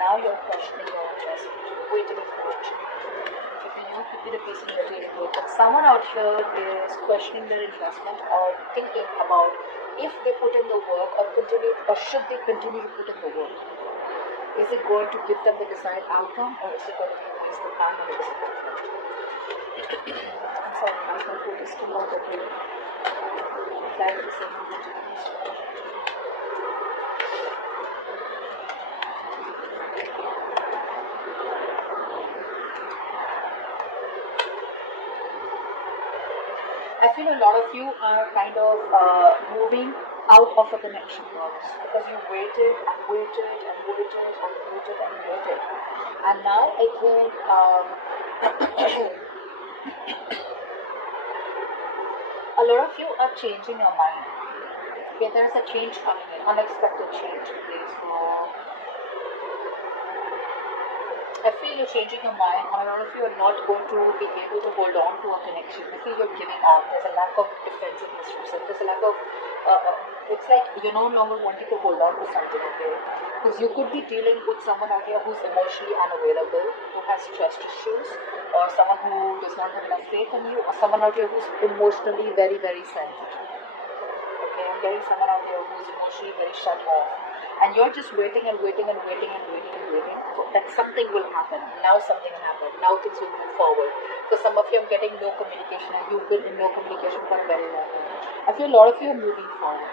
now you're questioning your investment, waiting for it. If you could be the person you're dealing with, but someone out here is questioning their investment or thinking about if they put in the work or should they continue to put in the work. Is it going to give them the desired outcome, or is it going to be a waste of time and a disappointment? I'm sorry, I can't put this too long, but clarity saying I feel a lot of you are kind of moving out of a connection, Taurus, because you waited and waited and waited and waited and waited, and now I think a lot of you are changing your mind. Okay, there is a change coming in, unexpected change. Okay, so I feel you're changing your mind. A lot of you are not going to be able to hold on to a connection. I feel you're giving up. There's a lack of defensiveness from yourself. There's a lack of, it's like you're no longer wanting to hold on to something, okay? Because you could be dealing with someone out here who's emotionally unavailable, who has trust issues, or someone who does not have enough faith in you, or someone out here who's emotionally very, very sensitive. Okay, I'm getting someone out here who's emotionally very shut off. And you're just waiting and waiting and waiting and waiting and waiting that something will happen. Now something will happen. Now things will move forward. For some of you, I'm getting no communication, and you've been in no communication for a very long time. I feel a lot of you are moving forward.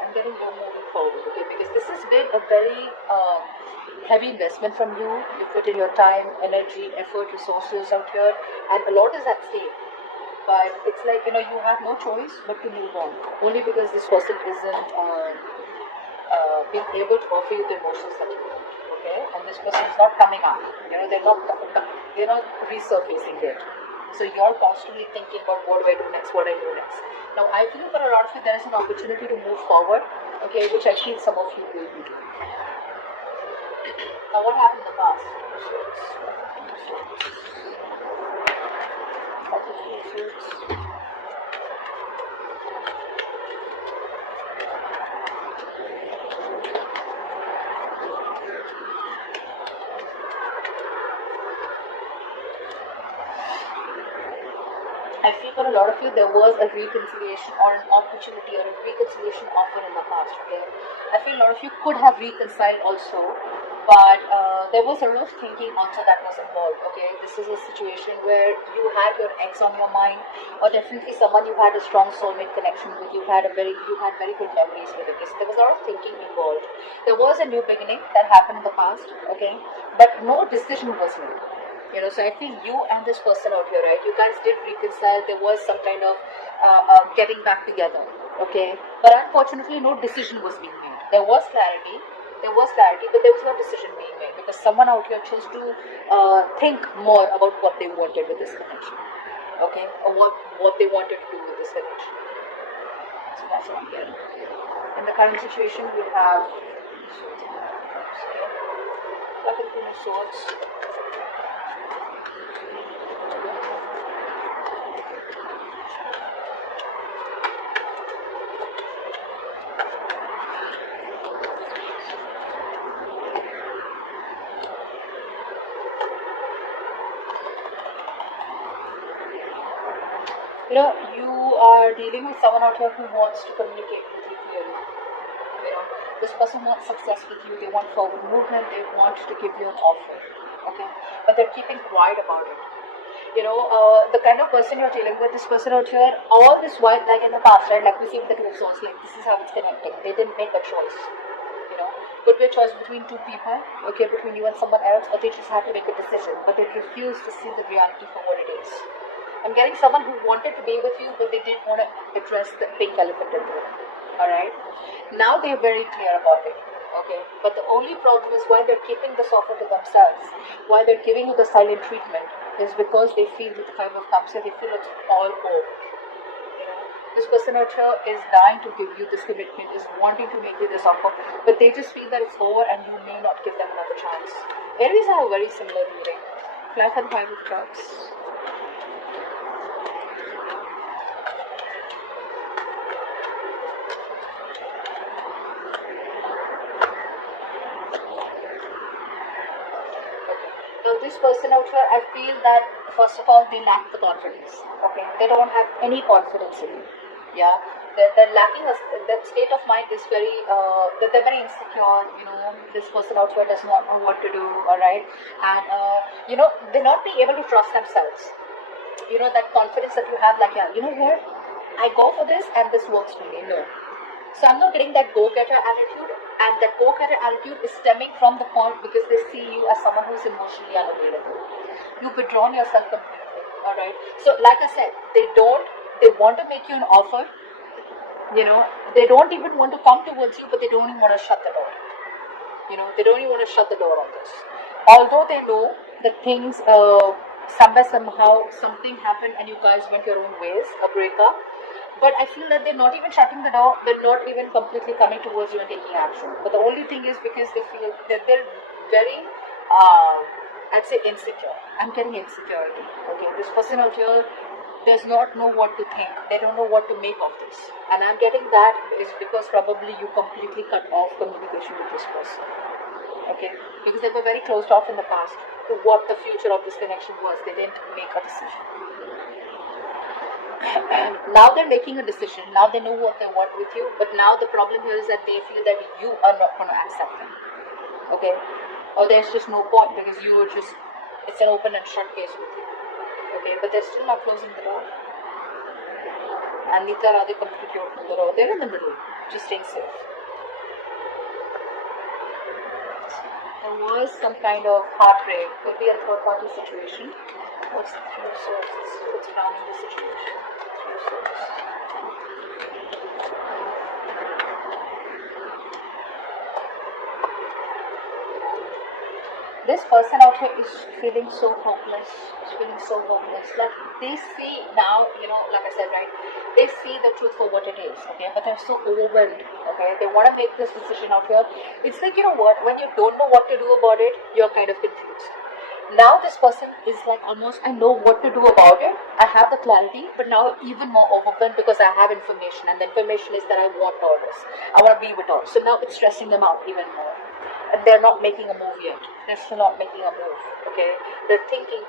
I'm getting you moving forward, okay? Because this has been a very heavy investment from you. You put in your time, energy, effort, resources out here, and a lot is at stake. But it's like, you have no choice but to move on. Only because this person isn't being able to offer you the emotions that you want, okay? And this person is not coming up. They're not resurfacing it. So you're constantly thinking about what do I do next, what I do next. Now I feel for a lot of you there is an opportunity to move forward, okay, which I feel some of you will be doing. Now what happened in the past? I feel for a lot of you there was a reconciliation or an opportunity or a reconciliation offer in the past, okay? I feel a lot of you could have reconciled also, but there was a lot of thinking also that was involved, okay? This is a situation where you had your ex on your mind, or definitely someone you had a strong soulmate connection with, you had very good memories with it. There was a lot of thinking involved. There was a new beginning that happened in the past, okay? But no decision was made. So I think you and this person out here, right? You guys did reconcile. There was some kind of getting back together, okay? But unfortunately, no decision was being made. There was clarity, but there was no decision being made because someone out here chose to think more about what they wanted with this connection, okay? Or what they wanted to do with this connection. So that's what I'm getting. In the current situation, we have like a Queen of Swords. You are dealing with someone out here who wants to communicate with you clearly. This person wants success with you, they want forward movement, they want to give you an offer, okay? But they're keeping quiet about it. The kind of person you're dealing with, this person out here, all this while, like in the past, right? Like we see with the Two of Swords, like this is how it's connecting. They didn't make a choice. Could be a choice between two people, okay, between you and someone else, or they just had to make a decision, but they refused to see the reality for what it is. I'm getting someone who wanted to be with you, but they didn't want to address the pink elephant in the room. Alright? Now they're very clear about it. Okay? But the only problem is why they're keeping this offer to themselves, why they're giving you the silent treatment, is because they feel with the Five of Cups here, they feel it's all over. This person out here is dying to give you this commitment, is wanting to make you this offer, but they just feel that it's over and you may not give them another chance. Aries have a very similar reading. Life and Five of Cups. this person out here, I feel that first of all they lack the confidence. Okay, they don't have any confidence in you. Yeah, they're lacking that state of mind is very that they're very insecure. This person out here does not know what to do. All right, and they're not being able to trust themselves. That confidence that you have, like, yeah, here I go for this and this works for me. No, so I'm not getting that go-getter attitude, and that go-getter attitude is stemming from the point because they see you as someone who's emotionally unavailable. You've withdrawn yourself completely. All right. So, like I said, they want to make you an offer. They don't even want to come towards you, but they don't even want to shut the door. They don't even want to shut the door on this. Although they know that things, somehow, something happened and you guys went your own ways, a breakup. But I feel that they're not even shutting the door, they're not even completely coming towards you and taking action. But the only thing is because they feel that they're very, I'd say, insecure. I'm getting insecurity. Okay, this person out here does not know what to think. They don't know what to make of this. And I'm getting that is because probably you completely cut off communication with this person. Okay, because they were very closed off in the past to what the future of this connection was. They didn't make a decision. Now they're making a decision. Now they know what they want with you. But now the problem here is that they feel that you are not going to accept them. Okay, or there's just no point because you are just, it's an open and shut case with you. Okay, but they're still not closing the door. And neither are they completely opening the door. They're in the middle, just staying safe. There was some kind of heartbreak. Could be a third-party situation. What's the Three of Swords? What's crowning the situation? Three of Swords. This person out here is feeling so hopeless. Like they see now, like I said, right? They see the truth for what it is, okay? But they're so overwhelmed, okay? They want to make this decision out here. It's like, what? When you don't know what to do about it, you're kind of confused. Now this person is like almost, I know what to do about it. I have the clarity, but now even more overwhelmed because I have information. And the information is that I want Taurus. I want to be with Taurus. So now it's stressing them out even more. And they're not making a move yet. They're still not making a move, okay? They're thinking.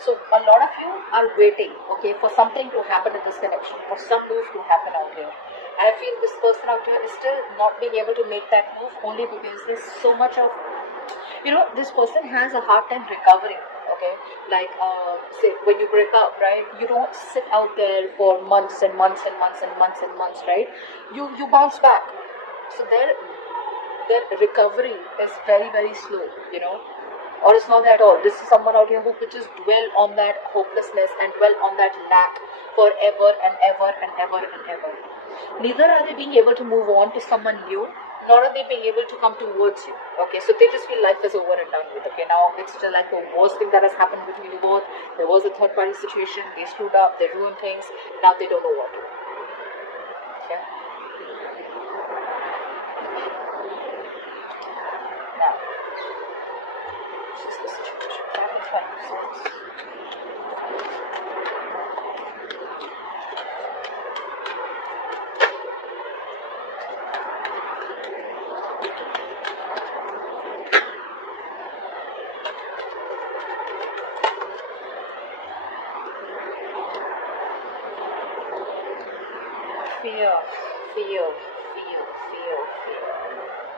So a lot of you are waiting, okay, for something to happen in this connection, for some move to happen out here. And I feel this person out here is still not being able to make that move only because there's so much of, this person has a hard time recovering, okay? Like, say, when you break up, right, you don't sit out there for months and months, right? You bounce back. So their recovery is very, very slow, or it's not at all. This is someone out here who could just dwell on that hopelessness and dwell on that lack forever and ever and ever and ever. Neither are they being able to move on to someone new, nor are they being able to come towards you. Okay, so they just feel life is over and done with. Okay, now it's still like the worst thing that has happened between you both. There was a third party situation, they screwed up, they ruined things, now they don't know what to do. Okay. Now, this is the situation. That is what it says. Fear.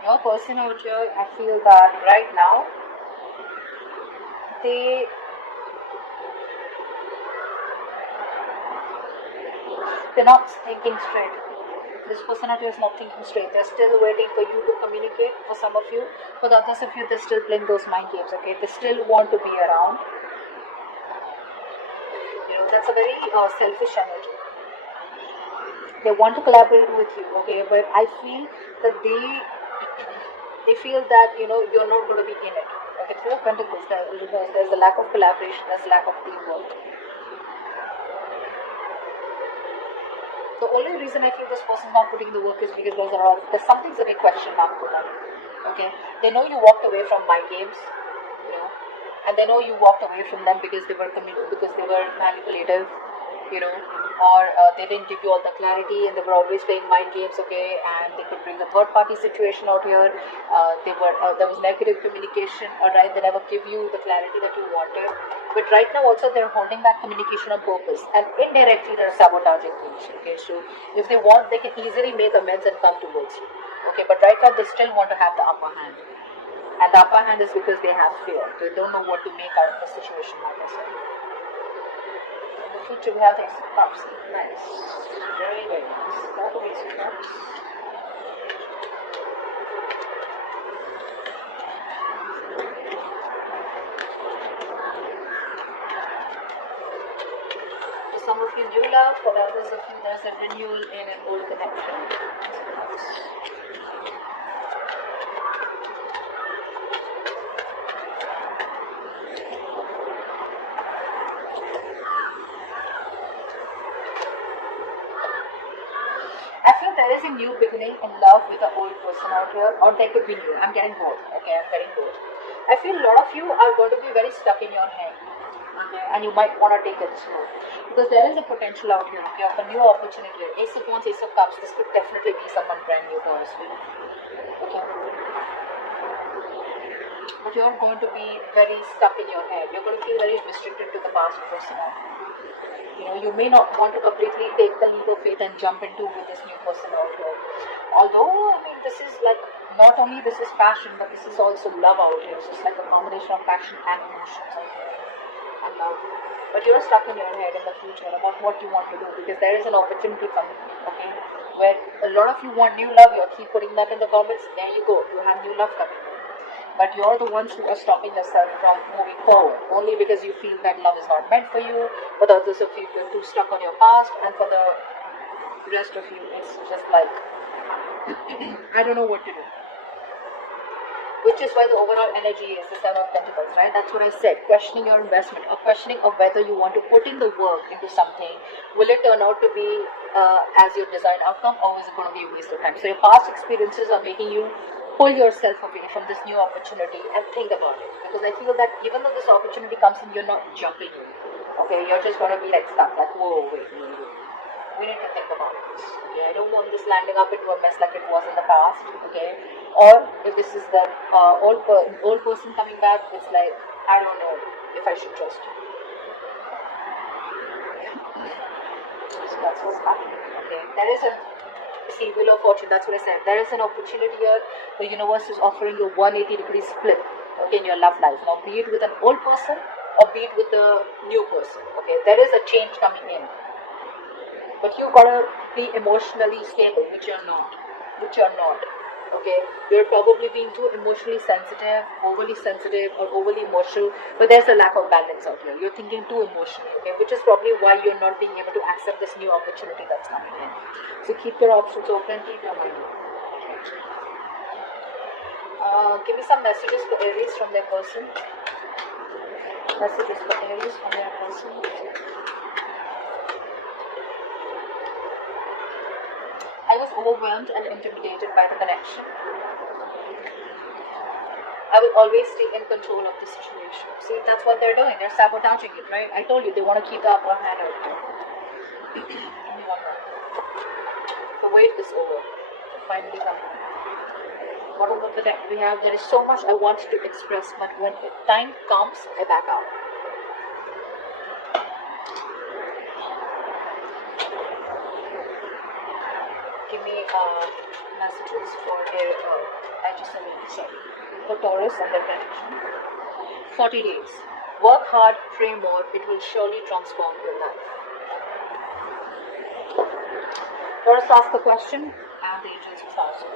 Your person out here, I feel that right now, they're not thinking straight. This person out here is not thinking straight. They're still waiting for you to communicate. For some of you, for the others of you, they're still playing those mind games. Okay, they still want to be around. That's a very selfish energy. They want to collaborate with you, okay, but I feel that they feel that you're not going to be in it. Okay, Three of Pentacles, there's a lack of collaboration, there's a lack of teamwork. The only reason I feel this person's not putting in the work is because there's something's a big question mark for them. Okay, they know you walked away from mind games, and they know you walked away from them because they were manipulative. or they didn't give you all the clarity and they were always playing mind games, okay, and they could bring the third party situation out here. There was negative communication, alright, they never give you the clarity that you wanted. But right now also they're holding back communication on purpose, and indirectly they're sabotaging things, okay. So if they want, they can easily make amends and come towards you, okay. But right now they still want to have the upper hand, and the upper hand is because they have fear. They don't know what to make out of the situation, like I said. In the future, we have the Ace of Cups. Nice. Very, very nice. That the Ace of Cups. For some of you, new love. For others of you, there's a renewal in an old connection. Ace of Cups. I feel there is a new beginning in love with an old person out here, or there could be new. I'm getting both, okay? I'm getting both. I feel a lot of you are going to be very stuck in your head, okay? And you might want to take it slow, because there is a potential out here, okay, of a new opportunity. Ace of Wands, Ace of Cups, this could definitely be someone brand new to us, okay? But you're going to be very stuck in your head. You're going to feel very restricted to the past person. You may not want to completely take the leap of faith and jump into with this new person out here. Although, I mean, this is like, not only this is passion, but this is also love out here. So it's like a combination of passion and emotions out here. And love. But you're stuck in your head in the future about what you want to do, because there is an opportunity coming, okay? Where a lot of you want new love, you keep putting that in the comments, there you go, you have new love coming. But you're the ones who are stopping yourself from moving forward, only because you feel that love is not meant for you. For the others of you, you're too stuck on your past, and for the rest of you, it's just like, I don't know what to do. Which is why the overall energy is the Seven of Pentacles, right? That's what I said. Questioning your investment, or questioning of whether you want to put in the work into something. Will it turn out to be as your desired outcome, or is it going to be a waste of time? So your past experiences are making you pull yourself away from this new opportunity and think about it. Because I feel that even though this opportunity comes in, you're not jumping in. Okay, you're just going to be like stuck, like, whoa, wait. We need to think about this. Okay, I don't want this landing up into a mess like it was in the past. Okay, or if this is the old person coming back, it's like, I don't know if I should trust you. So that's what's happening. Okay, there is a Wheel of Fortune, that's what I said. There is an opportunity here. The universe is offering you a 180-degree split, okay, in your love life. Now, be it with an old person or be it with a new person, okay, there is a change coming in. But you gotta be emotionally stable, which you're not. Okay, you're probably being too emotionally sensitive, overly sensitive, or overly emotional. But there's a lack of balance out here. You're thinking too emotionally, okay, which is probably why you're not being able to accept this new opportunity that's coming in. So keep your options open, keep your mind open. Give me some messages for Aries from their person. Messages for Aries from their person. I was overwhelmed and intimidated by the connection. I will always stay in control of the situation. See, that's what they're doing. They're sabotaging it, right? I told you, they want to keep the upper hand out there. Give me one more. The wait is over. Finally coming. What about the deck we have? There is so much I want to express, but when time comes, I back out. Give me messages for for Taurus and their connection. 40 days. Work hard, pray more. It will surely transform your life. Taurus ask a question, and the angels will answer.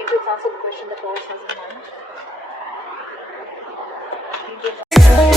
Angels answer the question that Taurus has in mind. Angels